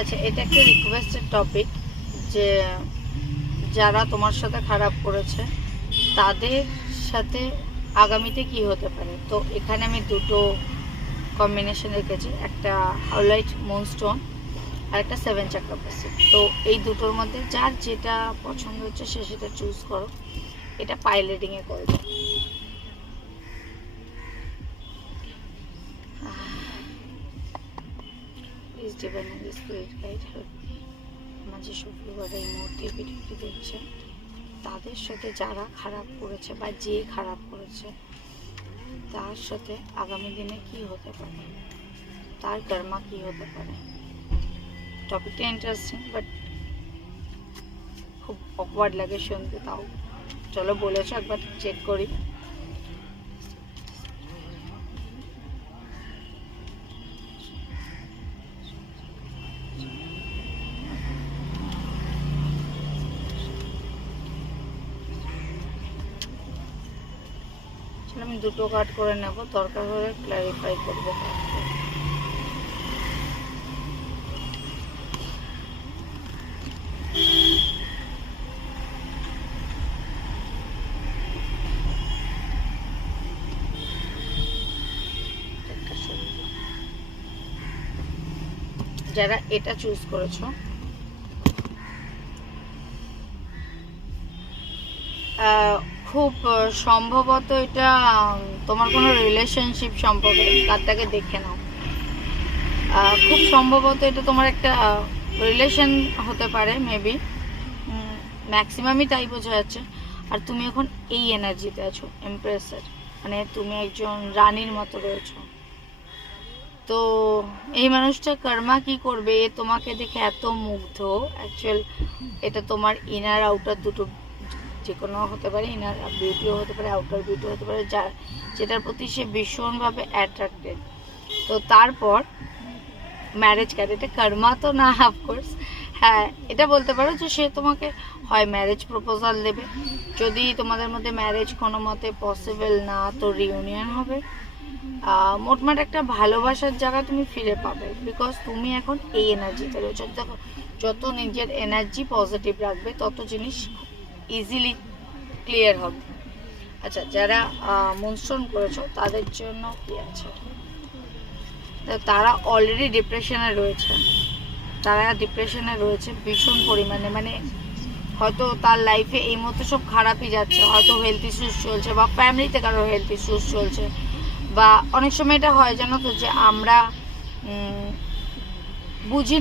আচ্ছা, এটা একটা রিকোয়েস্টেড টপিক যে যারা তোমার সাথে খারাপ করেছে তাদের সাথে আগামীতে কি হতে পারে। তো এখানে আমি দুটো কম্বিনেশন রেখেছি, একটা হাউলাইট মুনস্টোন আর একটা 7 চাকরা প্যাসিভ। তো এই দুটোর মধ্যে যার যেটা পছন্দ হচ্ছে সে সেটা চুজ করো। এটা পাইলেটিংয়ে করবে। Please divine and spirit guide help me. আমার যে সব ভিউয়াররা এই মুহূর্তে ভিডিওটি দেখছে তাদের সাথে যারা খারাপ করেছে বা যে খারাপ করেছে তার সাথে আগামী দিনে কি হতে পারে, তার কর্মা কি হতে পারে। টপিকটা ইন্টারেস্টিং বাট খুব অকওয়ার্ড লাগে শুনতে, তাও চলো বলেছো একবার চেক করি। আমি দুটো কাট করে নেব, দরকার হলে ক্ল্যারিফাই করবো। যারা এটা চুজ করেছো খুব সম্ভবত এটা তোমার কোনো রিলেশনশিপ সম্পর্কে, কারটাকে দেখে নাও। খুব সম্ভবত এটা তোমার একটা রিলেশন হতে পারে, মেবি ম্যাক্সিমামই তাই বোঝা যাচ্ছে। আর তুমি এখন এই এনার্জিতে আছো, এমপ্রেসের, মানে তুমি একজন রানীর মতো রয়েছো। তো এই মানুষটা কর্মা কি করবে, তোমাকে দেখে এত মুগ্ধ। অ্যাকচুয়াল এটা তোমার ইনার আউটার দুটো যে কোনো হতে পারে, ইনার বিউটিও হতে পারে, আউটার বিউটিও হতে পারে, যেটার প্রতি সে ভীষণভাবে অ্যাট্রাক্টেড। তো তারপর ম্যারেজ কার্ড, এটা কর্মা তো না অফকোর্স, হ্যাঁ এটা বলতে পারো যে সে তোমাকে হয় ম্যারেজ প্রপোজাল দেবে, যদি তোমাদের মধ্যে ম্যারেজ কোনো মতে পসিবল না তো রিউনিয়ন হবে। মোটমাট একটা ভালোবাসার জায়গা তুমি ফিরে পাবে, বিকজ তুমি এখন এই এনার্জিতে রয়েছো। দেখো, যত নিজের এনার্জি পজিটিভ রাখবে তত জিনিস ইজিলি ক্লিয়ার হবে। আচ্ছা, যারা মুনস্টোন করেছো তাদের জন্য কি আছে, তারা অলরেডি ডিপ্রেশনে রয়েছে। তারা ডিপ্রেশনে রয়েছে ভীষণ পরিমাণে, মানে হয়তো তার লাইফে এই মুহূর্তে সব খারাপই যাচ্ছে, হয়তো হেলথ ইস্যুস চলছে বা ফ্যামিলিতে কারো হেলথ ইস্যুস চলছে, বা অনেক সময় এটা হয় জানো তো যে আমরা বুঝি না